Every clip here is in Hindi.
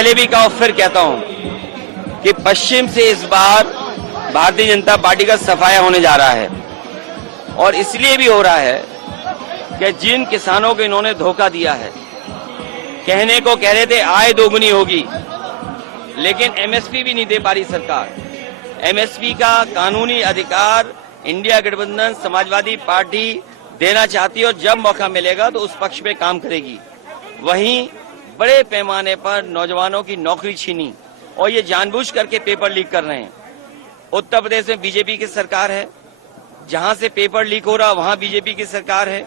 पहले भी कहा और फिर कहता हूं कि पश्चिम से इस बार भारतीय जनता पार्टी का सफाया होने जा रहा है, और इसलिए भी हो रहा है कि जिन किसानों को इन्होंने धोखा दिया है, कहने को कह रहे थे आय दोगुनी होगी, लेकिन एमएसपी भी नहीं दे पा रही सरकार। एमएसपी का कानूनी अधिकार इंडिया गठबंधन समाजवादी पार्टी देना चाहती है, और जब मौका मिलेगा तो उस पक्ष पे काम करेगी। वहीं बड़े पैमाने पर नौजवानों की नौकरी छीनी, और ये जानबूझ करके पेपर लीक कर रहे हैं। उत्तर प्रदेश में बीजेपी की सरकार है, जहां से पेपर लीक हो रहा वहां बीजेपी की सरकार है।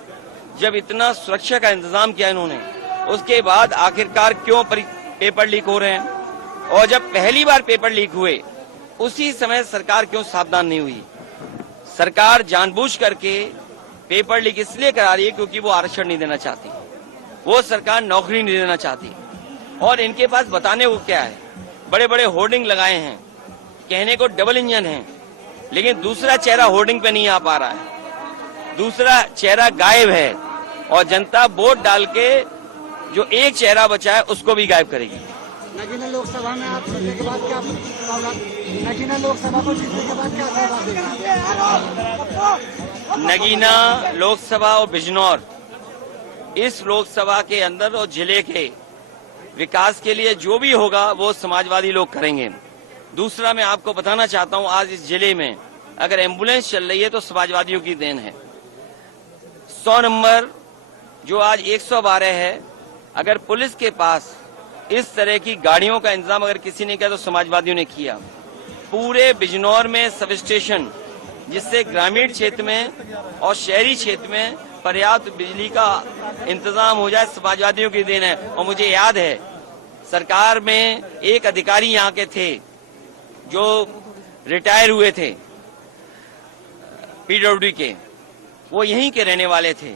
जब इतना सुरक्षा का इंतजाम किया इन्होंने, उसके बाद आखिरकार क्यों पेपर लीक हो रहे हैं? और जब पहली बार पेपर लीक हुए उसी समय सरकार क्यों सावधान नहीं हुई? सरकार जानबूझ करके पेपर लीक इसलिए करा रही है क्योंकि वो आरक्षण नहीं देना चाहती, वो सरकार नौकरी नहीं देना चाहती। और इनके पास बताने को क्या है? बड़े बड़े होर्डिंग लगाए हैं, कहने को डबल इंजन है, लेकिन दूसरा चेहरा होर्डिंग पे नहीं आ पा रहा है, दूसरा चेहरा गायब है, और जनता वोट डाल के जो एक चेहरा बचा है उसको भी गायब करेगी। नगीना लोकसभा में आप जीतने के बाद क्या नगीना लोकसभा को जीतने के बाद क्या नगीना लोकसभा और बिजनौर, इस लोकसभा के अंदर और जिले के विकास के लिए जो भी होगा वो समाजवादी लोग करेंगे। दूसरा मैं आपको बताना चाहता हूं, आज इस जिले में अगर एम्बुलेंस चल रही है तो समाजवादियों की देन है। 100 नंबर जो आज 112 है, अगर पुलिस के पास इस तरह की गाड़ियों का इंतजाम अगर किसी ने किया तो समाजवादियों ने किया। पूरे बिजनौर में सब स्टेशन, जिससे ग्रामीण क्षेत्र में और शहरी क्षेत्र में पर्याप्त बिजली का इंतजाम हो जाए, समाजवादियों की देन है। और मुझे याद है सरकार में एक अधिकारी यहाँ के थे जो रिटायर हुए थे पीडब्ल्यूडी के, वो यहीं के रहने वाले थे।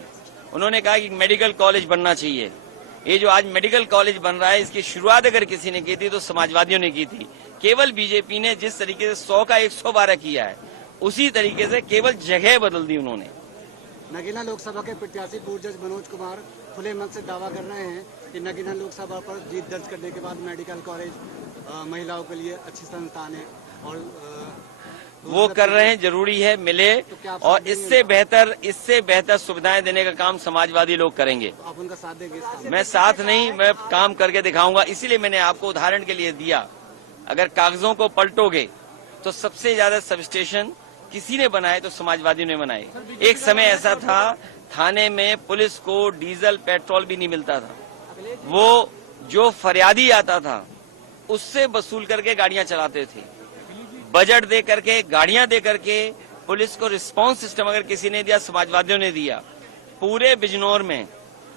उन्होंने कहा कि मेडिकल कॉलेज बनना चाहिए। ये जो आज मेडिकल कॉलेज बन रहा है, इसकी शुरुआत अगर किसी ने की थी तो समाजवादियों ने की थी। केवल बीजेपी ने जिस तरीके से 100 का 112 किया है, उसी तरीके से केवल जगह बदल दी उन्होंने। नगीना लोकसभा के प्रत्याशी पूर्व जज मनोज कुमार खुले मन से दावा कर रहे हैं कि नगीना लोकसभा पर जीत दर्ज करने के बाद मेडिकल कॉलेज महिलाओं के लिए अच्छी संस्थान है, और वो कर रहे हैं, जरूरी है मिले, और इससे बेहतर सुविधाएं देने का काम समाजवादी लोग करेंगे। तो आप उनका साथ देंगे इस काम? मैं साथ नहीं, मैं काम करके दिखाऊंगा। इसीलिए मैंने आपको उदाहरण के लिए दिया, अगर कागजों को पलटोगे तो सबसे ज्यादा सब स्टेशन किसी ने बनाए तो समाजवादियों ने बनाए। एक समय ऐसा था थाने में पुलिस को डीजल पेट्रोल भी नहीं मिलता था, वो जो फरियादी आता था उससे वसूल करके गाड़ियां चलाते थे। बजट दे करके, गाड़ियां दे करके पुलिस को रिस्पांस सिस्टम अगर किसी ने दिया, समाजवादियों ने दिया। पूरे बिजनौर में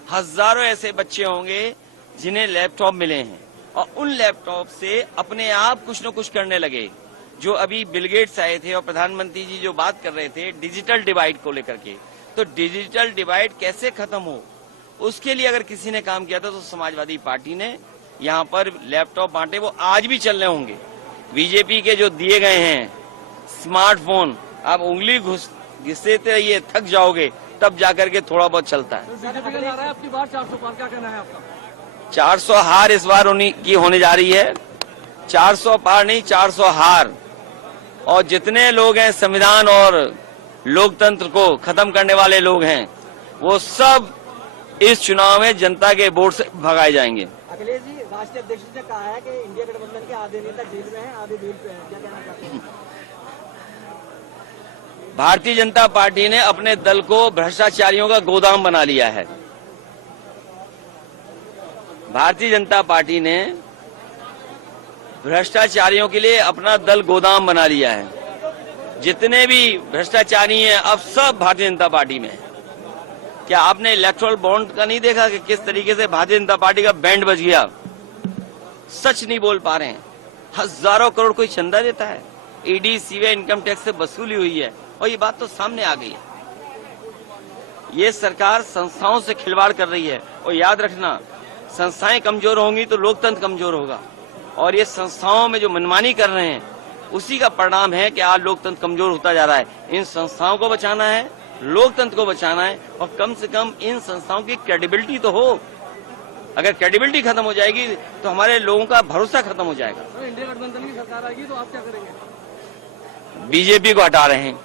हजारों ऐसे बच्चे होंगे जिन्हें लैपटॉप मिले हैं, और उन लैपटॉप से अपने आप कुछ न कुछ करने लगे। जो अभी बिल गेट्स आए थे और प्रधानमंत्री जी जो बात कर रहे थे डिजिटल डिवाइड को लेकर के, तो डिजिटल डिवाइड कैसे खत्म हो, उसके लिए अगर किसी ने काम किया था तो समाजवादी पार्टी ने यहाँ पर लैपटॉप बांटे। वो आज भी चल रहे होंगे। बीजेपी के जो दिए गए हैं स्मार्टफोन, आप उंगली घिसते रहिए, थक जाओगे, तब जाकर के थोड़ा बहुत चलता है। बीजेपी का नारा है आपकी बार 400 पार, क्या कहना है आपका? 400 हार इस बार की होने जा रही है। 400 पार नहीं, 400 हार। और जितने लोग हैं संविधान और लोकतंत्र को खत्म करने वाले लोग हैं, वो सब इस चुनाव में जनता के वोट से भगाए जाएंगे। अखिलेश जी, राष्ट्रीय अध्यक्ष ने कहा है कि इंडिया गठबंधन के आधे नेता जेल में हैं, आधे जेल पे हैं, क्या कहना चाहते हैं? भारतीय जनता पार्टी ने अपने दल को भ्रष्टाचारियों का गोदाम बना लिया है। भारतीय जनता पार्टी ने भ्रष्टाचारियों के लिए अपना दल गोदाम बना लिया है। जितने भी भ्रष्टाचारी हैं अब सब भारतीय जनता पार्टी में है। क्या आपने इलेक्टोरल बॉन्ड का नहीं देखा कि किस तरीके से भारतीय जनता पार्टी का बैंड बज गया? सच नहीं बोल पा रहे हैं। हजारों करोड़ कोई चंदा देता है, ईडी सीबीआई इनकम टैक्स से वसूली हुई है, और ये बात तो सामने आ गई है। ये सरकार संस्थाओं से खिलवाड़ कर रही है, और याद रखना संस्थाएं कमजोर होंगी तो लोकतंत्र कमजोर होगा। और ये संस्थाओं में जो मनमानी कर रहे हैं उसी का परिणाम है कि आज लोकतंत्र कमजोर होता जा रहा है। इन संस्थाओं को बचाना है, लोकतंत्र को बचाना है, और कम से कम इन संस्थाओं की क्रेडिबिलिटी तो हो। अगर क्रेडिबिलिटी खत्म हो जाएगी तो हमारे लोगों का भरोसा खत्म हो जाएगा। इंडिया गठबंधन की सरकार आएगी तो आप क्या करेंगे? बीजेपी को हटा रहे हैं।